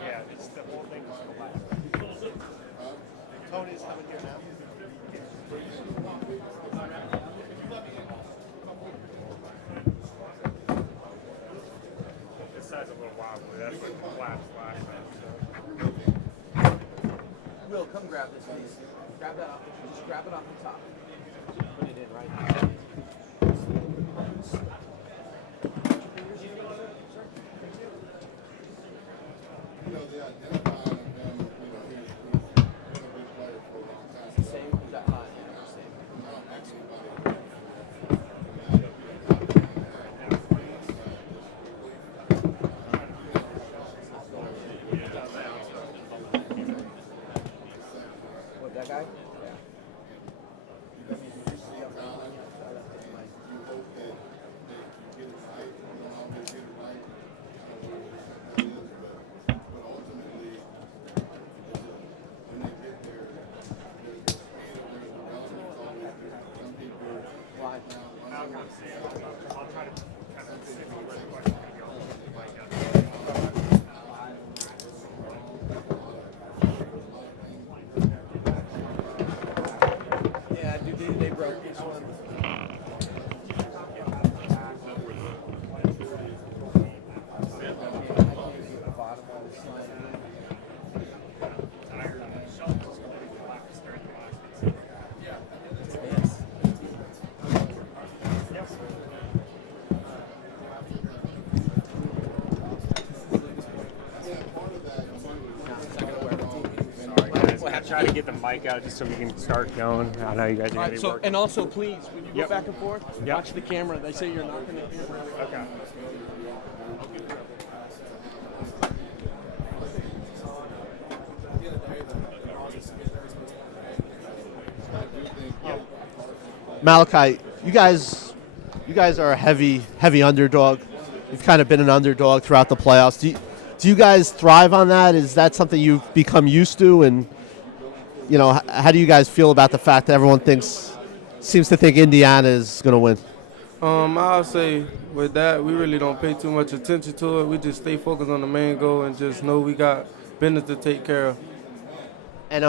Yeah, it's the whole thing is collapsed. Tony's coming here now. This side's a little wobbly. That's what collapsed last time. Will, come grab this, please. Grab that off. Just grab it off the top. Put it in right now. Same. You got hot. Yeah, same. What, that guy? Yeah. Why? I'll try to kind of see where the question's going to go. Yeah, dude, they broke this one. I try to get the mic out just so we can start going. I know you guys are going to be working. And also, please, when you Yep. go back and forth, Yep. watch the camera. They say you're knocking the camera. Okay. Malachi, you guys are a heavy underdog. You've kind of been an underdog throughout the playoffs. Do you guys thrive on that? Is that something you've become used to? And how do you guys feel about the fact that everyone seems to think Indiana is going to win? I'll say with that, we really don't pay too much attention to it. We just stay focused on the main goal and just know we got business to take care of. And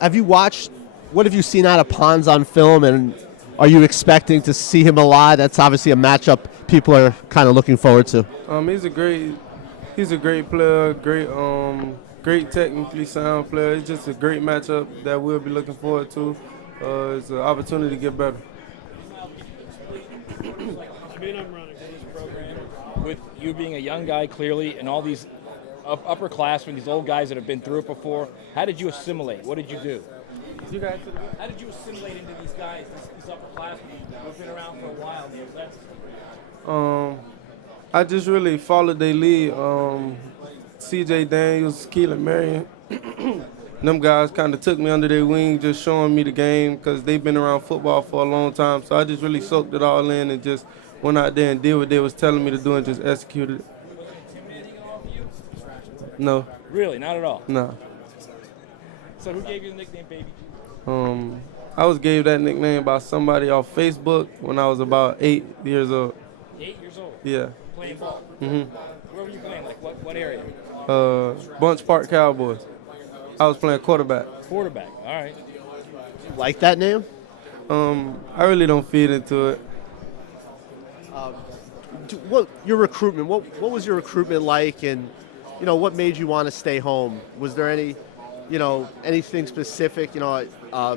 have you watched? What have you seen out of Pons on film? And are you expecting to see him a lot? That's obviously a matchup people are kind of looking forward to. He's a great player, great technically sound player. It's just a great matchup that we'll be looking forward to. It's an opportunity to get better. With you being a young guy, clearly, and all these upperclassmen, these old guys that have been through it before, how did you assimilate? What did you do? How did you assimilate into these guys, these upperclassmen who've been around for a while? I just really followed their lead. C.J. Daniels, Keelan Marion, them guys kind of took me under their wing, just showing me the game because they've been around football for a long time. So I just really soaked it all in and just went out there and did what they was telling me to do and just executed it. No. Really, not at all? No. So who gave you the nickname Baby Jesus? I was gave that nickname by somebody off Facebook when I was about 8 years old. 8 years old? Yeah. Playing ball? Mm-hmm. Where were you playing? Like what area? Bunch Park Cowboys. I was playing quarterback. Quarterback, all right. You like that name? I really don't feed into it. What your recruitment? What was your recruitment like, and what made you want to stay home? Was there anything specific?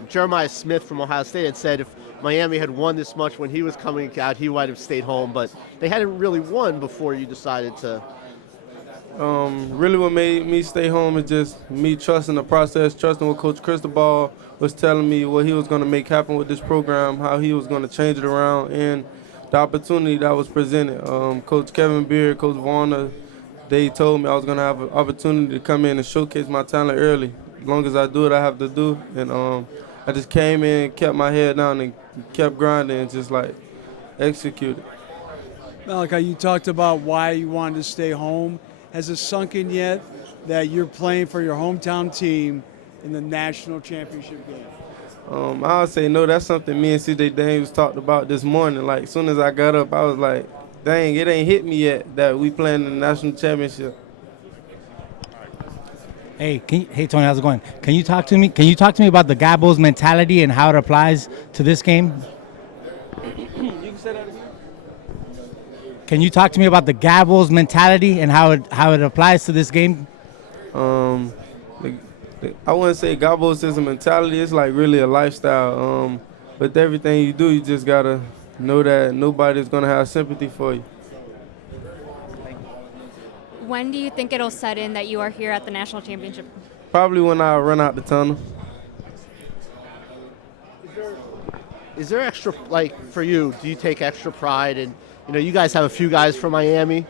Jeremiah Smith from Ohio State had said if Miami had won this much when he was coming out, he might have stayed home, but they hadn't really won before you decided to. Really what made me stay home is just me trusting the process, trusting what Coach Cristobal was telling me, what he was going to make happen with this program, how he was going to change it around, and the opportunity that was presented. Coach Kevin Beard, Coach Warner, they told me I was going to have an opportunity to come in and showcase my talent early. As long as I do what I have to do. And I just came in, kept my head down, and kept grinding and just, executed. Malachi, you talked about why you wanted to stay home. Has it sunk in yet that you're playing for your hometown team in the national championship game? I'll say no. That's something me and CJ Daniels talked about this morning. Like, as soon as I got up, I was like, dang, it ain't hit me yet that we playing in the national championship. Hey, Tony, how's it going? Can you talk to me? Can you talk to me about the Gabos mentality and how it applies to this game? You can say that again. Can you talk to me about the Gabos mentality and how it applies to this game? I wouldn't say Gabos is a mentality. It's like really a lifestyle. With everything you do, you just gotta know that nobody's gonna have sympathy for you. When do you think it'll set in that you are here at the national championship? Probably when I run out the tunnel. Is there extra, like, for you, do you take extra pride in, you guys have a few guys from Miami.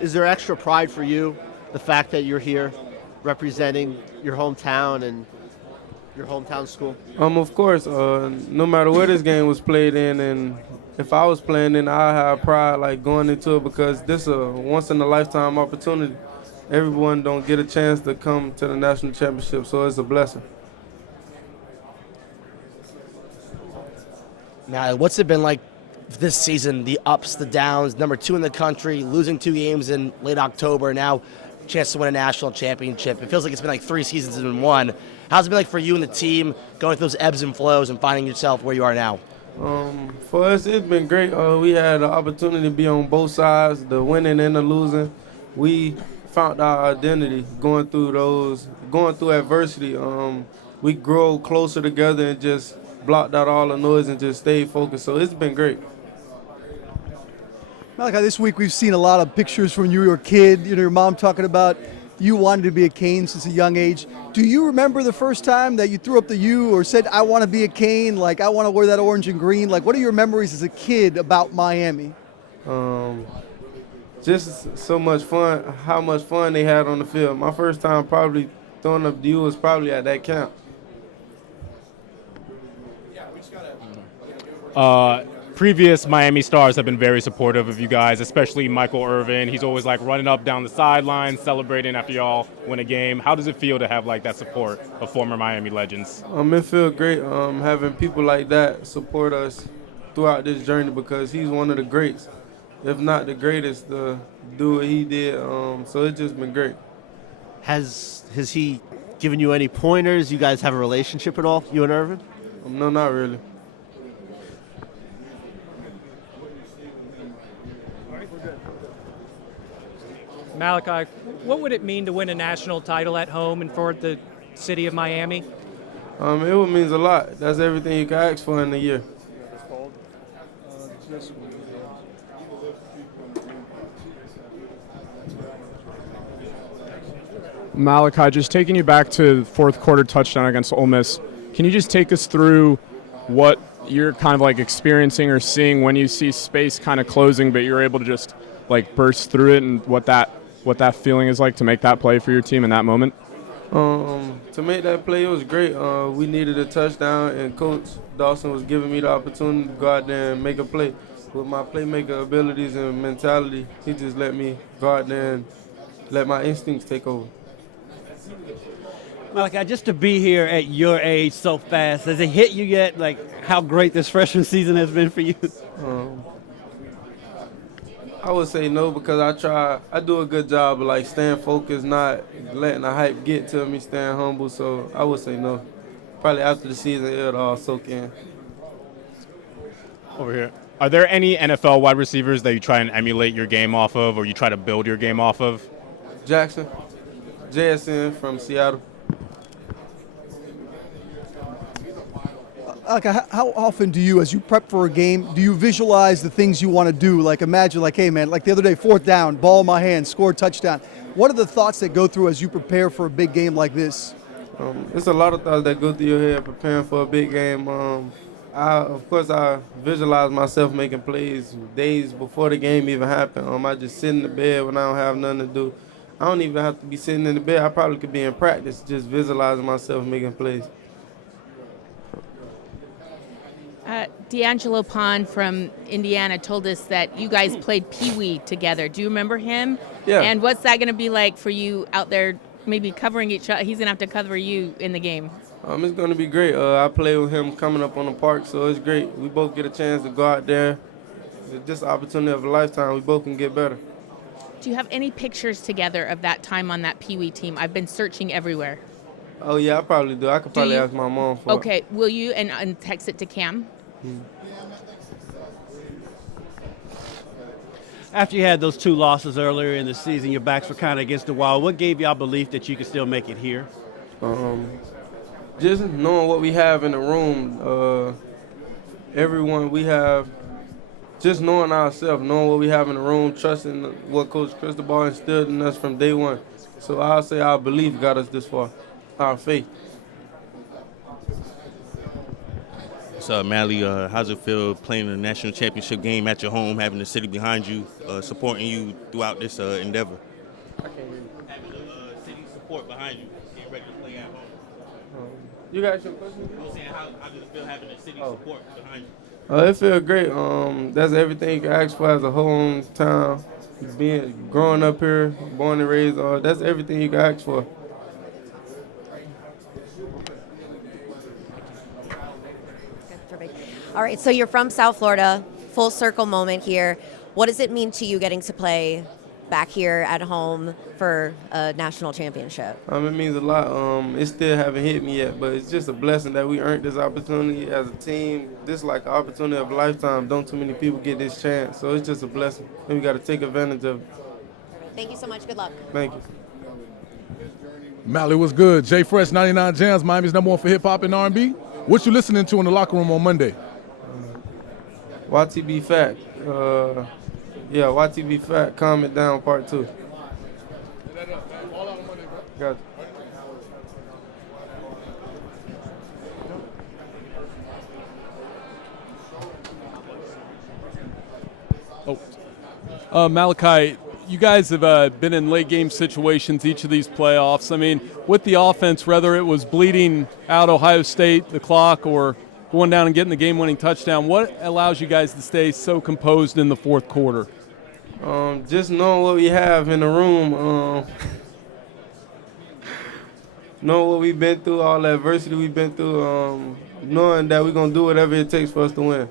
Is there extra pride for you, the fact that you're here representing your hometown and your hometown school? Of course, no matter where this game was played in, and if I was playing in, I have pride like going into it because this is a once in a lifetime opportunity. Everyone don't get a chance to come to the national championship, so it's a blessing. Now, what's it been like this season? The ups, the downs, number 2 in the country, losing 2 games in late October, now chance to win a national championship. It feels like it's been like 3 seasons in one. How's it been like for you and the team going through those ebbs and flows and finding yourself where you are now? For us, it's been great. We had the opportunity to be on both sides, the winning and the losing. We found our identity going through adversity. We grow closer together and just blocked out all the noise and just stayed focused. So it's been great. Malachi, this week we've seen a lot of pictures from you, your kid, your mom talking about you wanted to be a Cane since a young age. Do you remember the first time that you threw up the U or said, I want to be a Cane, like I want to wear that orange and green? Like, what are your memories as a kid about Miami? Just so much fun, how much fun they had on the field. My first time probably throwing up the U was probably at that camp. Previous Miami Stars have been very supportive of you guys, especially Michael Irvin. He's always like running up down the sidelines, celebrating after y'all win a game. How does it feel to have like that support of former Miami legends? It feels great having people like that support us throughout this journey because he's one of the greats, if not the greatest, to do what he did. So it's just been great. Has he given you any pointers? You guys have a relationship at all, you and Irvin? No, not really. Malachi, what would it mean to win a national title at home and for the city of Miami? It means a lot. That's everything you can ask for in a year. Malachi, just taking you back to the fourth quarter touchdown against Ole Miss, can you just take us through what you're kind of like experiencing or seeing when you see space kind of closing, but you're able to just like burst through it, and what that feeling is like to make that play for your team in that moment? To make that play, it was great. We needed a touchdown, and Coach Dawson was giving me the opportunity to go out there and make a play. With my playmaker abilities and mentality, he just let me go out there and let my instincts take over. Malachi, just to be here at your age so fast, has it hit you yet, like how great this freshman season has been for you? I would say no because I do a good job of like staying focused, not letting the hype get to me, staying humble. So I would say no. Probably after the season, it'll all soak in. Over here. Are there any NFL wide receivers that you try and emulate your game off of, or you try to build your game off of? Jackson, JSN from Seattle. How often do you, as you prep for a game, do you visualize the things you want to do? Like imagine, like, hey man, like the other day, 4th down, ball in my hand, score a touchdown. What are the thoughts that go through as you prepare for a big game like this? There's a lot of thoughts that go through your head preparing for a big game. Of course, I visualize myself making plays days before the game even happened. I just sit in the bed when I don't have nothing to do. I don't even have to be sitting in the bed. I probably could be in practice just visualizing myself making plays. D'Angelo Pond from Indiana told us that you guys played Pee Wee together. Do you remember him? Yeah. And what's that going to be like for you out there maybe covering each other. He's gonna have to cover you in the game. It's going to be great. I play with him coming up on the park, so it's great. We both get a chance to go out there. It's just an opportunity of a lifetime. We both can get better. Do you have any pictures together of that time on that Pee Wee team? I've been searching everywhere. Oh, yeah, I probably do. I could probably ask my mom for it. Okay, will you and text it to Cam? After you had those 2 losses earlier in the season, your backs were kind of against the wall. What gave y'all belief that you could still make it here? Just knowing what we have in the room, everyone we have, just knowing ourselves, knowing what we have in the room, trusting what Coach Cristobal instilled in us from day one. So I'll say our belief got us this far, our faith. What's up, Mally? How's it feel playing a national championship game at your home, having the city behind you, supporting you throughout this endeavor? Having the city support behind you, getting ready to play at home. You got your question? I was saying, how does it feel having the city support behind you? It feels great. That's everything you can ask for as a hometown. Growing up here, born and raised, that's everything you can ask for. All right, so you're from South Florida, full circle moment here. What does it mean to you getting to play back here at home for a national championship? It means a lot. It still haven't hit me yet, but it's just a blessing that we earned this opportunity as a team. This is like an opportunity of a lifetime. Don't too many people get this chance, so it's just a blessing, and we got to take advantage of it. Thank you so much. Good luck. Thank you. Mally, what's good? Jay Fresh, 99 Jams, Miami's #1 for hip-hop and R&B. What you listening to in the locker room on Monday? YTB Fat. YTB Fat, Calm It Down, Part 2. Got you. Malachi, you guys have been in late game situations each of these playoffs. I mean, with the offense, whether it was bleeding out Ohio State, the clock, or going down and getting the game-winning touchdown, what allows you guys to stay so composed in the fourth quarter? Just knowing what we have in the room, knowing what we've been through, all the adversity we've been through, knowing that we're going to do whatever it takes for us to win.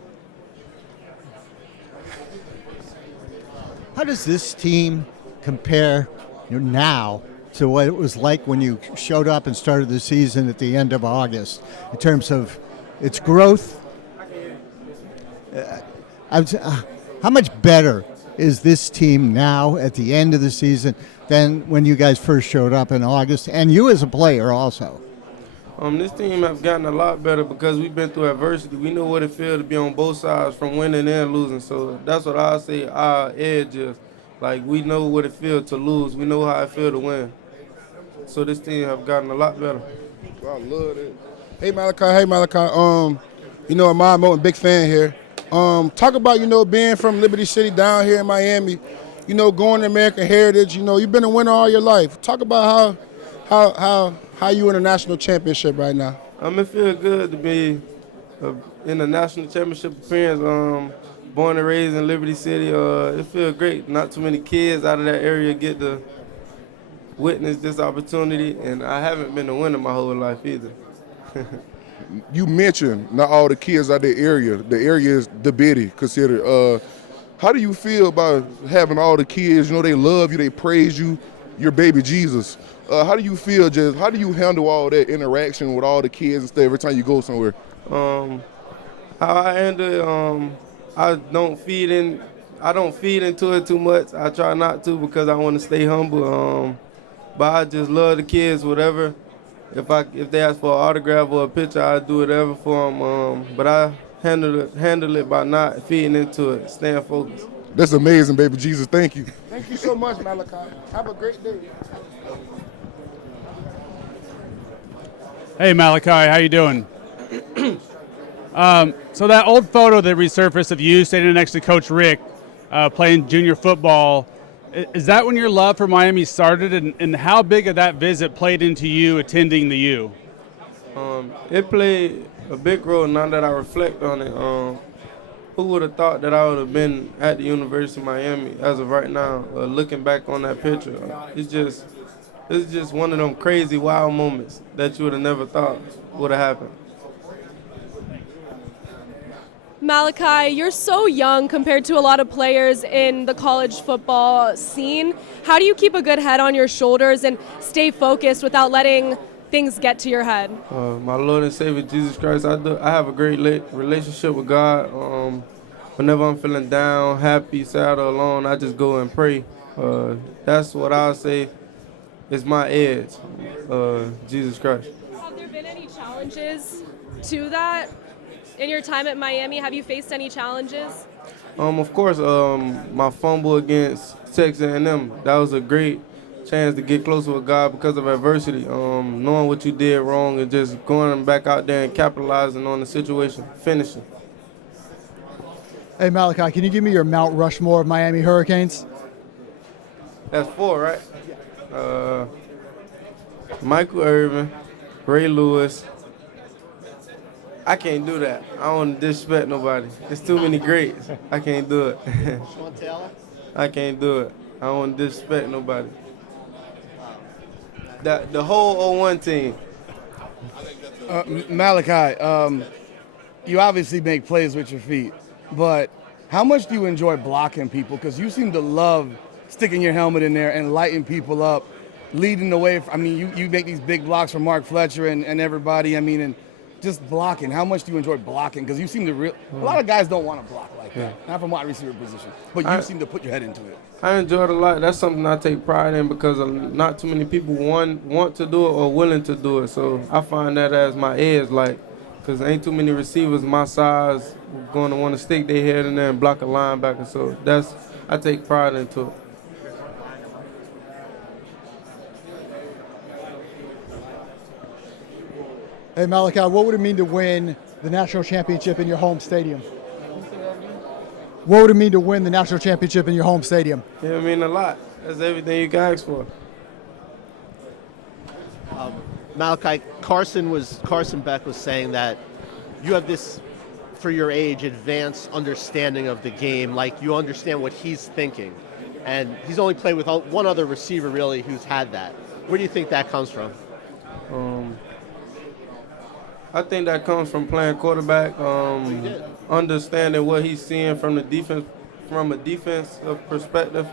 How does this team compare now to what it was like when you showed up and started the season at the end of August in terms of its growth? How much better is this team now at the end of the season than when you guys first showed up in August, and you as a player also? This team have gotten a lot better because we've been through adversity. We know what it feels to be on both sides, from winning and losing. So that's what I say our edge is. Like, we know what it feels to lose. We know how it feels to win. So this team have gotten a lot better. Well, I love it. Hey, Malachi. I'm a big fan here. Talk about, being from Liberty City down here in Miami, going to American Heritage. You've been a winner all your life. Talk about how you in a national championship right now. It feels good to be in a national championship appearance. Born and raised in Liberty City. It feels great. Not too many kids out of that area get to witness this opportunity, and I haven't been a winner my whole life either. You mentioned not all the kids out the area. The area is the bitty considered. How do you feel about having all the kids? They love you, they praise you, your baby Jesus. How do you feel? How do you handle all that interaction with all the kids and stuff every time you go somewhere? How I handle it, I don't feed into it too much. I try not to because I want to stay humble. But I just love the kids, whatever. If they ask for an autograph or a picture, I do whatever for them. But I handle it by not feeding into it, staying focused. That's amazing, baby Jesus. Thank you. Thank you so much, Malachi. Have a great day. Hey, Malachi, how you doing? So that old photo that resurfaced of you standing next to Coach Rick playing junior football, is that when your love for Miami started, and how big of that visit played into you attending the U? It played a big role now that I reflect on it. Who would have thought that I would have been at the University of Miami as of right now, looking back on that picture? It's just it's just one of them crazy, wild moments that you would have never thought would have happened. Malachi, you're so young compared to a lot of players in the college football scene. How do you keep a good head on your shoulders and stay focused without letting things get to your head? My Lord and Savior Jesus Christ, I have a great relationship with God. Whenever I'm feeling down, happy, sad, or alone, I just go and pray. That's what I'll say is my edge, Jesus Christ. Have there been any challenges to that in your time at Miami? Have you faced any challenges? Of course, my fumble against Texas A&M, that was a great chance to get closer with God because of adversity. Knowing what you did wrong and just going back out there and capitalizing on the situation, finishing. Hey, Malachi, can you give me your Mount Rushmore of Miami Hurricanes? That's 4, right? Michael Irvin, Ray Lewis. I can't do that. I don't want to disrespect nobody. There's too many greats. I can't do it. Sean Taylor? I can't do it. I don't want to disrespect nobody. The whole 01 team. Malachi, you obviously make plays with your feet, but how much do you enjoy blocking people? Because you seem to love sticking your helmet in there and lighting people up, leading the way. You make these big blocks for Mark Fletcher and everybody. And just blocking. How much do you enjoy blocking? Because you seem to a lot of guys don't want to block like that, not from wide receiver position, but you seem to put your head into it. I enjoy it a lot. That's something I take pride in because not too many people want to do it or willing to do it. So I find that as my edge, because ain't too many receivers my size going to want to stick their head in there and block a linebacker. So I take pride into it. Hey, Malachi, what would it mean to win the national championship in your home stadium? What would it mean to win the national championship in your home stadium? It mean a lot. That's everything you can ask for. Malachi, Carson Beck was saying that you have this, for your age, advanced understanding of the game. Like, you understand what he's thinking. And he's only played with one other receiver, really, who's had that. Where do you think that comes from? I think that comes from playing quarterback, understanding what he's seeing from a defensive perspective.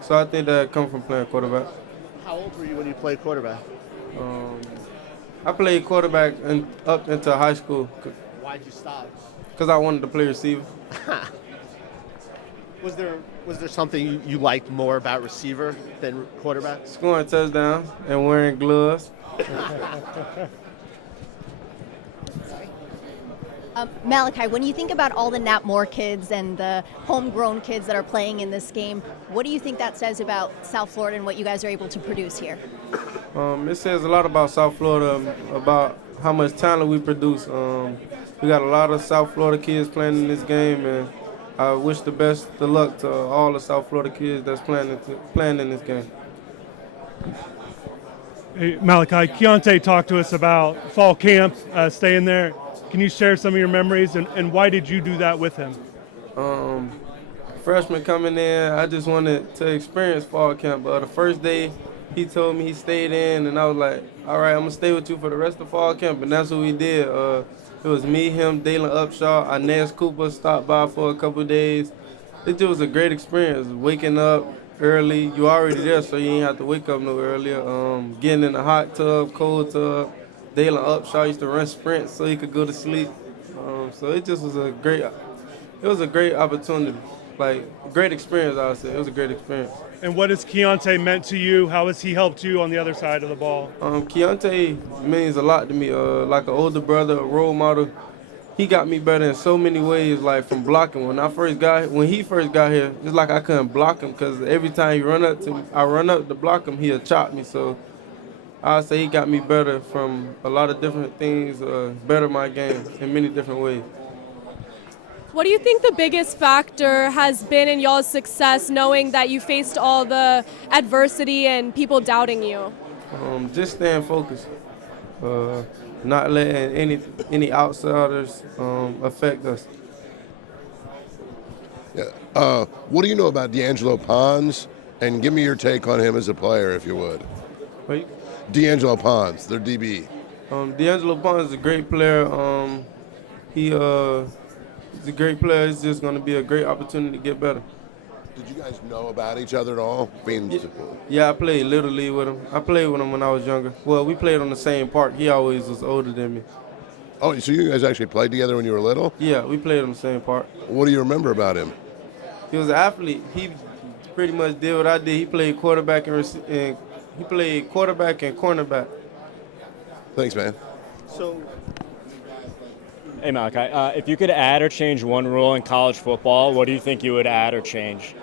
So I think that comes from playing quarterback. How old were you when you played quarterback? I played quarterback up into high school. Why'd you stop? Because I wanted to play receiver. Was there something you liked more about receiver than quarterback? Scoring touchdowns and wearing gloves. Malachi, when you think about all the Nat Moore kids and the homegrown kids that are playing in this game, what do you think that says about South Florida and what you guys are able to produce here? It says a lot about South Florida, about how much talent we produce. We got a lot of South Florida kids playing in this game, and I wish the best of luck to all the South Florida kids that's playing in this game. Hey, Malachi, Keontae talked to us about fall camp, staying there. Can you share some of your memories, and why did you do that with him? Freshman coming in, I just wanted to experience fall camp. But the first day, he told me he stayed in, and I was like, all right, I'm going to stay with you for the rest of fall camp. And that's what we did. It was me, him, Dalen Upshaw, Inez Cooper stopped by for a couple of days. It just was a great experience. Waking up early, you already there, so you ain't have to wake up no earlier. Getting in the hot tub, cold tub. Dalen Upshaw used to run sprints so he could go to sleep. So it just was a great opportunity. Like, a great experience, I would say. It was a great experience. And what has Keontae meant to you? How has he helped you on the other side of the ball? Keontae means a lot to me. Like an older brother, a role model. He got me better in so many ways, like from blocking. When he first got here, it's like I couldn't block him because every time I run up to block him, he'll chop me. So I'd say he got me better from a lot of different things, better my game in many different ways. What do you think the biggest factor has been in y'all's success, knowing that you faced all the adversity and people doubting you? Just staying focused, not letting any outsiders affect us. Yeah. What do you know about D'Angelo Pons And give me your take on him as a player, if you would. Wait. D'Angelo Ponds, their DB. D'Angelo Ponds is a great player. He's a great player. It's just going to be a great opportunity to get better. Did you guys know about each other at all? Yeah, I played Little League with him. I played with him when I was younger. Well, we played on the same park. He always was older than me. Oh, so you guys actually played together when you were little? Yeah, we played on the same park. What do you remember about him? He was an athlete. He pretty much did what I did. He played quarterback and cornerback. Thanks, man. So, hey Malachi, if you could add or change one rule in college football, what do you think you would add or change?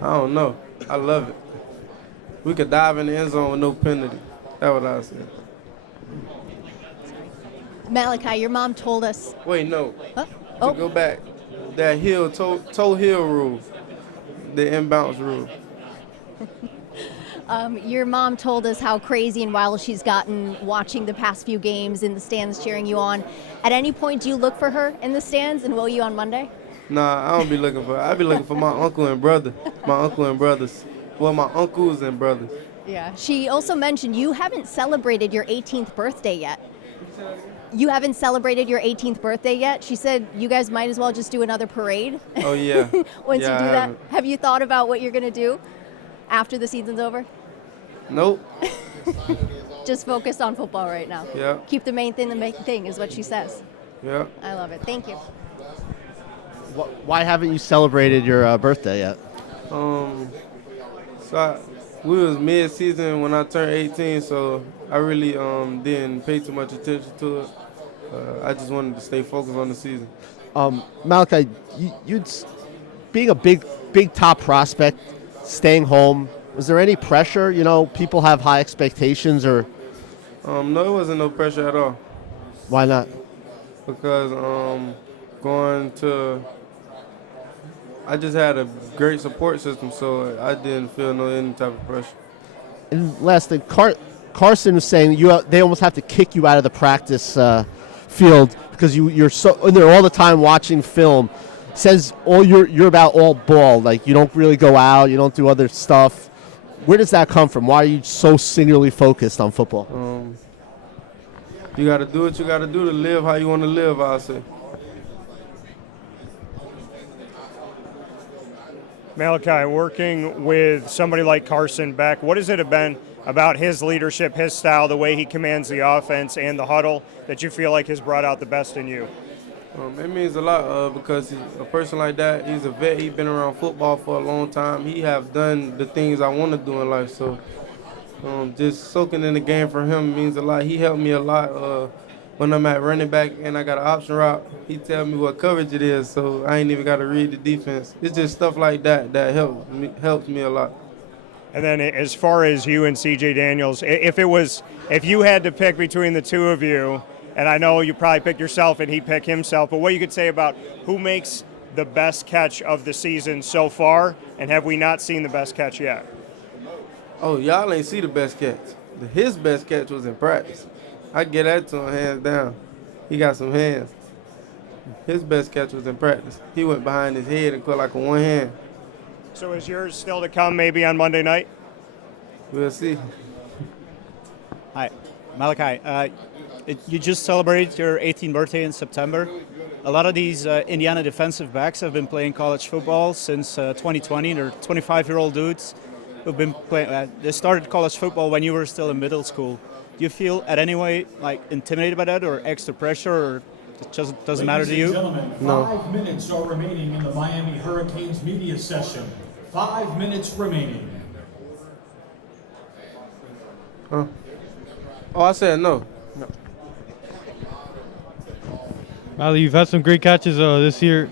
I don't know. I love it. We could dive in the end zone with no penalty. That's what I said. Malachi, your mom told us. Wait, no. Huh? To go back, that toe heel rule, the inbounds rule. Your mom told us how crazy and wild she's gotten watching the past few games in the stands cheering you on. At any point, do you look for her in the stands, and will you on Monday? Nah, I don't be looking for her. I be looking for my uncle and brother. My uncle and brothers. Well, my uncles and brothers. Yeah. She also mentioned you haven't celebrated your 18th birthday yet. You haven't celebrated your 18th birthday yet? She said you guys might as well just do another parade. Oh, yeah. Once Yeah, you do I that. haven't. Have you thought about what you're going to do after the season's over? Nope. Just focused on football right now. Yeah. Keep the main thing is what she says. Yeah. I love it. Thank you. Why haven't you celebrated your birthday yet? We was mid-season when I turned 18, so I really didn't pay too much attention to it. I just wanted to stay focused on the season. Malachi, you'd being a big top prospect, staying home. Was there any pressure? You know, people have high expectations, or No, it wasn't no pressure at all. why not? Because I just had a great support system, so I didn't feel any type of pressure. And last thing, Carson was saying they almost have to kick you out of the practice field because you're so in there all the time watching film. Says you're about all ball, like you don't really go out, you don't do other stuff. Where does that come from? Why are you so singularly focused on football? You got to do what you got to do to live how you want to live, I'll say. Malachi, working with somebody like Carson Beck, what has it been about his leadership, his style, the way he commands the offense and the huddle that you feel like has brought out the best in you? It means a lot because a person like that, he's a vet. He's been around football for a long time. He have done the things I want to do in life. So just soaking in the game for him means a lot. He helped me a lot when I'm at running back and I got an option route. He tell me what coverage it is, so I ain't even got to read the defense. It's just stuff like that helps me a lot. And then as far as you and CJ Daniels, if you had to pick between the two of you, and I know you probably pick yourself and he pick himself, but what you could say about who makes the best catch of the season so far, and have we not seen the best catch yet? Oh, y'all ain't see the best catch. His best catch was in practice. I get that to him hands down. He got some hands. His best catch was in practice. He went behind his head and caught like a one hand. So is yours still to come maybe on Monday night? We'll see. Hi, Malachi. You just celebrated your 18th birthday in September. A lot of these Indiana defensive backs have been playing college football since 2020. They're 25-year-old dudes who've been playing. They started college football when you were still in middle school. Do you feel at any way like intimidated by that or extra pressure, or it just doesn't matter to you? Ladies and gentlemen, 5 minutes are remaining in the Miami Hurricanes media session. 5 minutes remaining. Huh? Oh, I said no. Mally, you've had some great catches this year.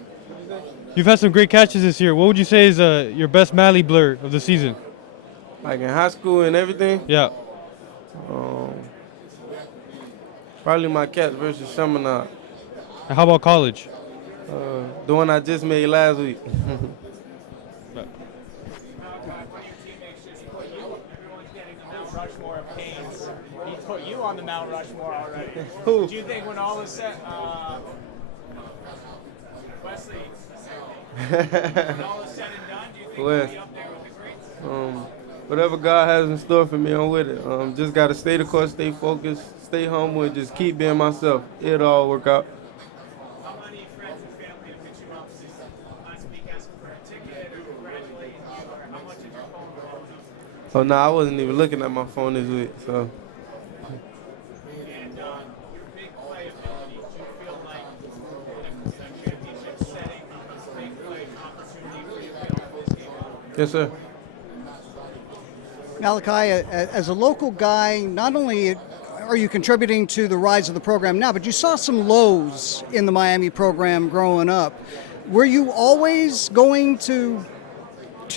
You've had some great catches this year. What would you say is your best Mally blur of the season? Like in high school and everything? Yeah. Probably my catch versus Chaminade. And how about college? The one I just made last week. He put you on the Mount Rushmore already. Who? Do you think when all is said, Wesley, Well, whatever God has in store for me, I'm with it. Just got to stay the course, stay focused, stay humble, and just keep being myself. It'll all work out. Oh, no, I wasn't even looking at my phone this week, so. Yes, sir. Malachi, as a local guy, not only are you contributing to the rise of the program now, but you saw some lows in the Miami program growing up. Were you always going to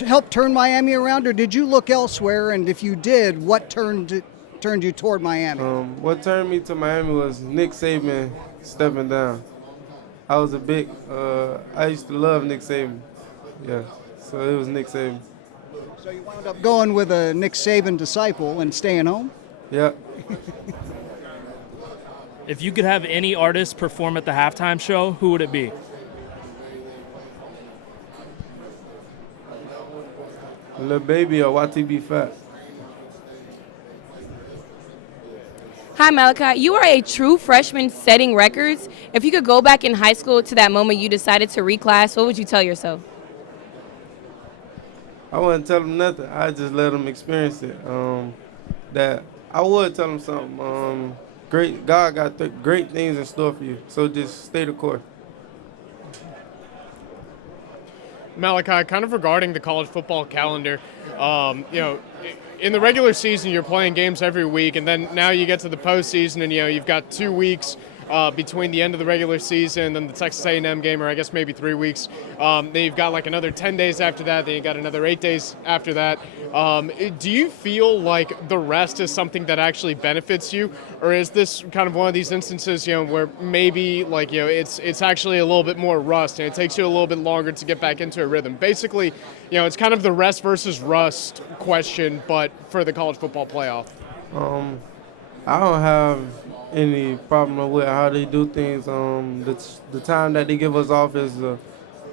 help turn Miami around, or did you look elsewhere? And if you did, what turned you toward Miami? What turned me to Miami was Nick Saban stepping down. I was I used to love Nick Saban. Yeah, so it was Nick Saban. So you wound up going with a Nick Saban disciple and staying home? Yeah. If you could have any artist perform at the halftime show, who would it be? Lil Baby or YTB Fat. Hi, Malachi. You are a true freshman setting records. If you could go back in high school to that moment you decided to reclass, what would you tell yourself? I wouldn't tell them nothing. I just let them experience it. That I would tell them something. God got great things in store for you. So just stay the course. Malachi, kind of regarding the college football calendar, in the regular season you're playing games every week, and then now you get to the postseason, and you've got 2 weeks between the end of the regular season and the Texas A&M game, or I guess maybe 3 weeks. Then you've got like another 10 days after that. Then you got another 8 days after that. Do you feel like the rest is something that actually benefits you, or is this kind of one of these instances, where maybe it's actually a little bit more rust and it takes you a little bit longer to get back into a rhythm? Basically, it's kind of the rest versus rust question, but for the college football playoff. I don't have any problem with how they do things. The time that they give us off is an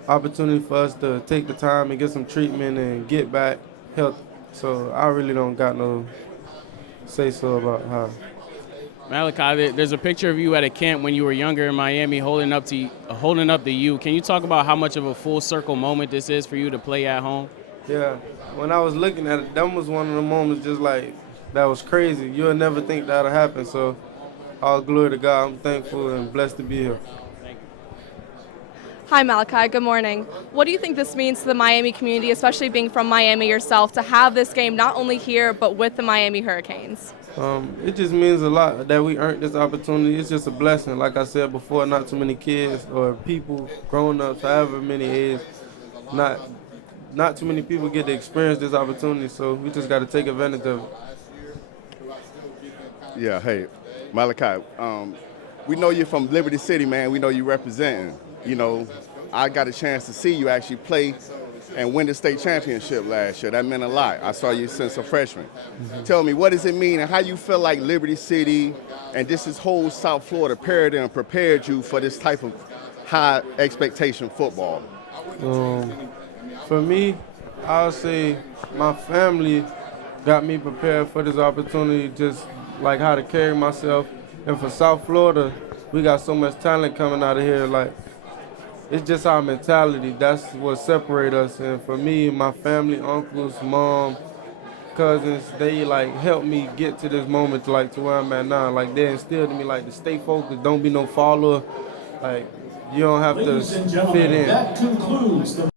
opportunity for us to take the time and get some treatment and get back healthy. So I really don't got no say-so about how. Malachi, there's a picture of you at a camp when you were younger in Miami holding up the U. Can you talk about how much of a full circle moment this is for you to play at home? Yeah, when I was looking at it, that was one of the moments just like, that was crazy. You'll never think that'll happen. So all glory to God. I'm thankful and blessed to be here. Hi, Malachi. Good morning. What do you think this means to the Miami community, especially being from Miami yourself, to have this game not only here but with the Miami Hurricanes? It just means a lot that we earned this opportunity. It's just a blessing. Like I said before, not too many kids or people growing up, however many age, not too many people get to experience this opportunity. So we just got to take advantage of it. Yeah, hey, Malachi, we know you're from Liberty City, man. We know you representing. I got a chance to see you actually play and win the state championship last year. That meant a lot. I saw you since a freshman. Mm-hmm. Tell me, what does it mean and how you feel like Liberty City and this whole South Florida paradigm prepared you for this type of high expectation football? For me, I'll say my family got me prepared for this opportunity, just like how to carry myself. And for South Florida, we got so much talent coming out of here. Like, it's just our mentality. That's what separates us. And for me, my family, uncles, mom, cousins, they helped me get to this moment, to where I'm at now. They instilled in me to stay focused, don't be no follower. You don't have to fit in. That concludes the